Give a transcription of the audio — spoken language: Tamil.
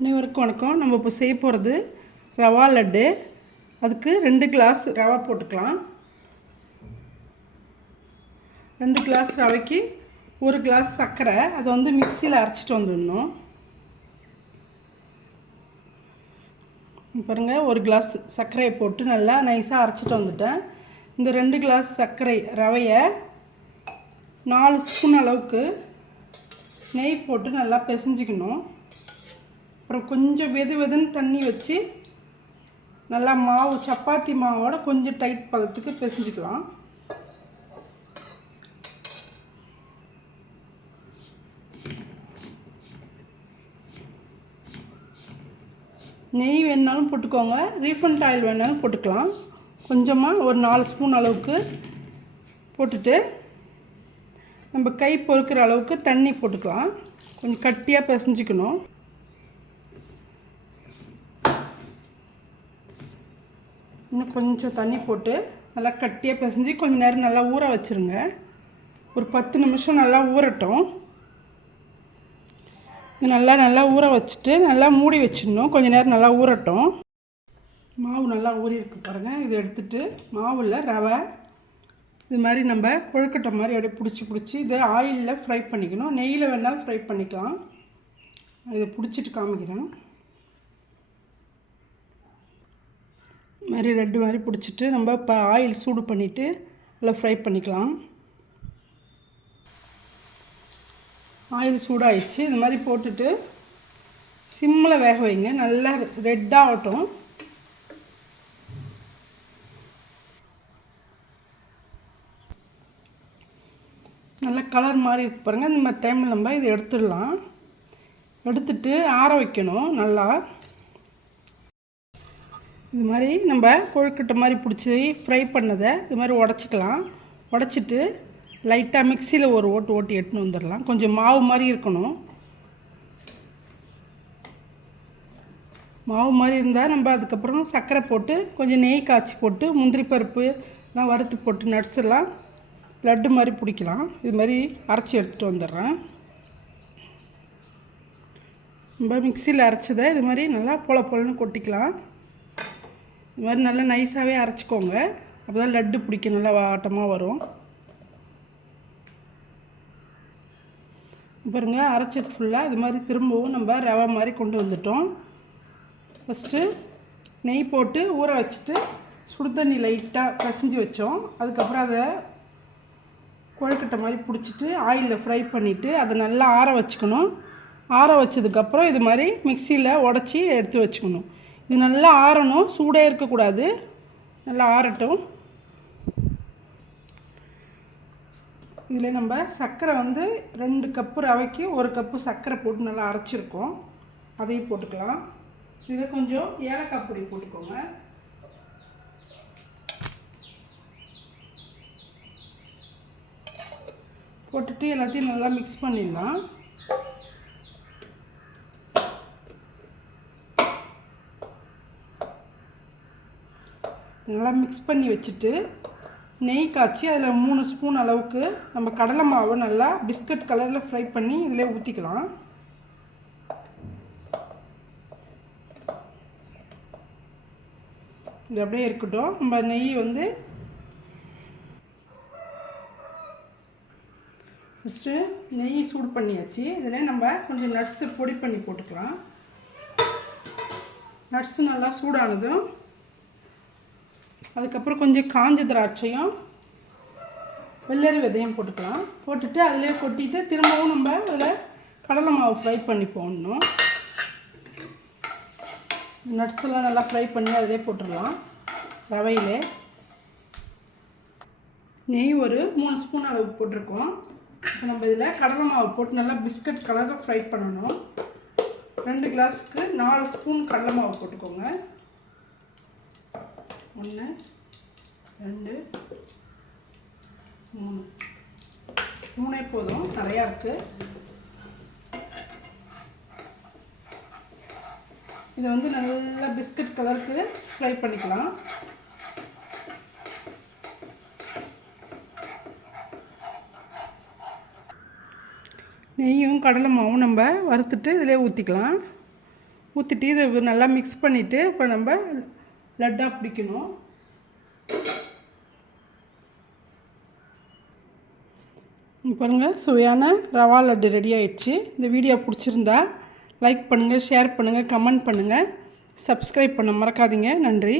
அனைவருக்கும் வணக்கம். நம்ம இப்போ செய்ய போகிறது ரவா லட்டு. அதுக்கு 2 கிளாஸ் ரவா போட்டுக்கலாம். 2 கிளாஸ் ரவைக்கு 1 கிளாஸ் சர்க்கரை. அதை வந்து மிக்சியில் அரைச்சிட்டு வந்துடணும். பாருங்கள், 1 கிளாஸ் சர்க்கரையை போட்டு நல்லா நைஸாக அரைச்சிட்டு வந்துட்டேன். இந்த 2 கிளாஸ் சர்க்கரை ரவையை 4 ஸ்பூன் அளவுக்கு நெய் போட்டு நல்லா பிசைஞ்சிக்கணும். அப்புறம் கொஞ்சம் வெதுன்னு தண்ணி வச்சு நல்லா மாவு சப்பாத்தி மாவோட கொஞ்சம் டைட் பதத்துக்கு பிசைஞ்சிக்கலாம். நெய் வேணாலும் போட்டுக்கோங்க, ரீஃபண்ட் ஆயில் வேணாலும் போட்டுக்கலாம். கொஞ்சமாக ஒரு 4 ஸ்பூன் அளவுக்கு போட்டுட்டு நம்ம கை பொறுக்கிற அளவுக்கு தண்ணி போட்டுக்கலாம். கொஞ்சம் கட்டியாக பிசைஞ்சிக்கணும். இன்னும் கொஞ்சம் தண்ணி போட்டு நல்லா கட்டியாக பிசைஞ்சு கொஞ்சம் நேரம் நல்லா ஊற வச்சுருங்க. ஒரு 10 நிமிஷம் நல்லா ஊறட்டும். இது நல்லா ஊற வச்சுட்டு நல்லா மூடி வச்சிடணும். கொஞ்சம் நேரம் நல்லா ஊறட்டும். மாவு நல்லா ஊறிருக்கு பாருங்கள். இதை எடுத்துகிட்டு மாவில் ரவை இது மாதிரி நம்ம கொழுக்கட்டை மாதிரி அப்படியே பிடிச்சி இதை ஆயிலில் ஃப்ரை பண்ணிக்கணும். நெய்யில் வேணாலும் ஃப்ரை பண்ணிக்கலாம். இதை பிடிச்சிட்டு காமிக்கிறேன். மாதிரி ரெட்டு மாதிரி பிடிச்சிட்டு நம்ம இப்போ ஆயில் சூடு பண்ணிவிட்டு நல்லா ஃப்ரை பண்ணிக்கலாம். ஆயில் சூடாகிடுச்சு. இது மாதிரி போட்டுட்டு சிம்மில் வேக வைங்க. நல்லா ரெட்டாகட்டும். நல்லா கலர் மாதிரி இருக்கு பாருங்கள். இந்த மாதிரி டைமில் நம்ம இதை எடுத்துடலாம். எடுத்துட்டு ஆற வைக்கணும். நல்லா இது மாதிரி நம்ம கொழுக்கட்டை மாதிரி பிடிச்சி ஃப்ரை பண்ணதை இது மாதிரி உடச்சிக்கலாம். உடச்சிட்டு லைட்டாக மிக்சியில் ஒரு ஓட்டி எடுத்துன்னு வந்துடலாம். கொஞ்சம் மாவு மாதிரி இருக்கணும். மாவு மாதிரி இருந்தால் நம்ம அதுக்கப்புறம் சர்க்கரை போட்டு கொஞ்சம் நெய் காய்ச்சி போட்டு முந்திரி பருப்பு எல்லாம் வறுத்து போட்டு நட்ஸ் எல்லாம் லட்டு மாதிரி பிடிக்கலாம். இது மாதிரி அரைச்சி எடுத்துகிட்டு வந்துடுறேன். நம்ம மிக்சியில் அரைச்சதை இது மாதிரி நல்லா பொலன்னு கொட்டிக்கலாம். இது மாதிரி நல்லா நைஸாகவே அரைச்சிக்கோங்க. அப்போ தான் லட்டு பிடிக்க நல்லா வாட்டமாக வரும். பாருங்கள், அரைச்சது ஃபுல்லாக இது மாதிரி திரும்பவும் நம்ம ரவை மாதிரி கொண்டு வந்துட்டோம். ஃபஸ்ட்டு நெய் போட்டு ஊற வச்சுட்டு சுடு தண்ணி லைட்டாக பிசைஞ்சு வச்சோம். அதுக்கப்புறம் அதை கொழுக்கட்டை மாதிரி பிடிச்சிட்டு ஆயிலில் ஃப்ரை பண்ணிவிட்டு அதை நல்லா ஆற வச்சுக்கணும். ஆற வச்சதுக்கப்புறம் இது மாதிரி மிக்சியில் உடச்சி எடுத்து வச்சுக்கணும். இது நல்லா ஆறணும், சூடே இருக்கக்கூடாது. நல்லா ஆறட்டும். இதில் நம்ம சர்க்கரை வந்து 2 கப்பு ரவைக்கு 1 கப்பு சர்க்கரை போட்டு நல்லா அரைச்சிருக்கோம். அதையும் போட்டுக்கலாம். இதில் கொஞ்சம் ஏலக்காய் பொடி போட்டுக்கோங்க. போட்டுட்டு எல்லாத்தையும் நல்லா மிக்ஸ் பண்ணிடலாம். நல்லா மிக்ஸ் பண்ணி வச்சுட்டு நெய் காய்ச்சி அதில் 3 ஸ்பூன் அளவுக்கு நம்ம கடலை மாவு நல்லா பிஸ்கட் கலரில் ஃப்ரை பண்ணி இதில் ஊற்றிக்கலாம். இது அப்படியே இருக்கட்டும். நம்ம நெய் வந்து ஃபஸ்ட்டு நெய் சூடு பண்ணியாச்சு. இதில் நம்ம கொஞ்சம் நட்ஸு பொடி பண்ணி போட்டுக்கலாம். நட்ஸு நல்லா சூடானதும் அதுக்கப்புறம் கொஞ்சம் காஞ்ச திராட்சையும் வெள்ளரி விதையும் போட்டுக்கலாம். போட்டுட்டு அதிலே கொட்டிட்டு திரும்பவும் நம்ம அதில் கடலை மாவு ஃப்ரை பண்ணி போடணும். நட்ஸ் எல்லாம் நல்லா ஃப்ரை பண்ணி அதிலே போட்டுடலாம். ரவையிலே நெய் ஒரு 3 ஸ்பூன் அளவுக்கு போட்டிருக்கோம். இப்போ நம்ம இதில் கடலை மாவு போட்டு நல்லா பிஸ்கட் கலரில் ஃப்ரை பண்ணணும். 2 கிளாஸுக்கு 4 ஸ்பூன் கடலை மாவு போட்டுக்கோங்க. 1 2 3 போதும், நிறையா இருக்குது. இதை வந்து நல்லா பிஸ்கட் கலருக்கு ஃப்ரை பண்ணிக்கலாம். நெய்யும் கடலை மாவும் நம்ம வறுத்துட்டு இதிலே ஊற்றிக்கலாம். ஊற்றிட்டு இதை நல்லா மிக்ஸ் பண்ணிவிட்டு இப்போ நம்ம லட்டாக பிடிக்கணும். பாருங்கள், சுவையான ரவா லட்டு ரெடி ஆயிடுச்சு. இந்த வீடியோ பிடிச்சிருந்தா லைக் பண்ணுங்கள், ஷேர் பண்ணுங்கள், கமெண்ட் பண்ணுங்கள், சப்ஸ்கிரைப் பண்ண மறக்காதீங்க. நன்றி.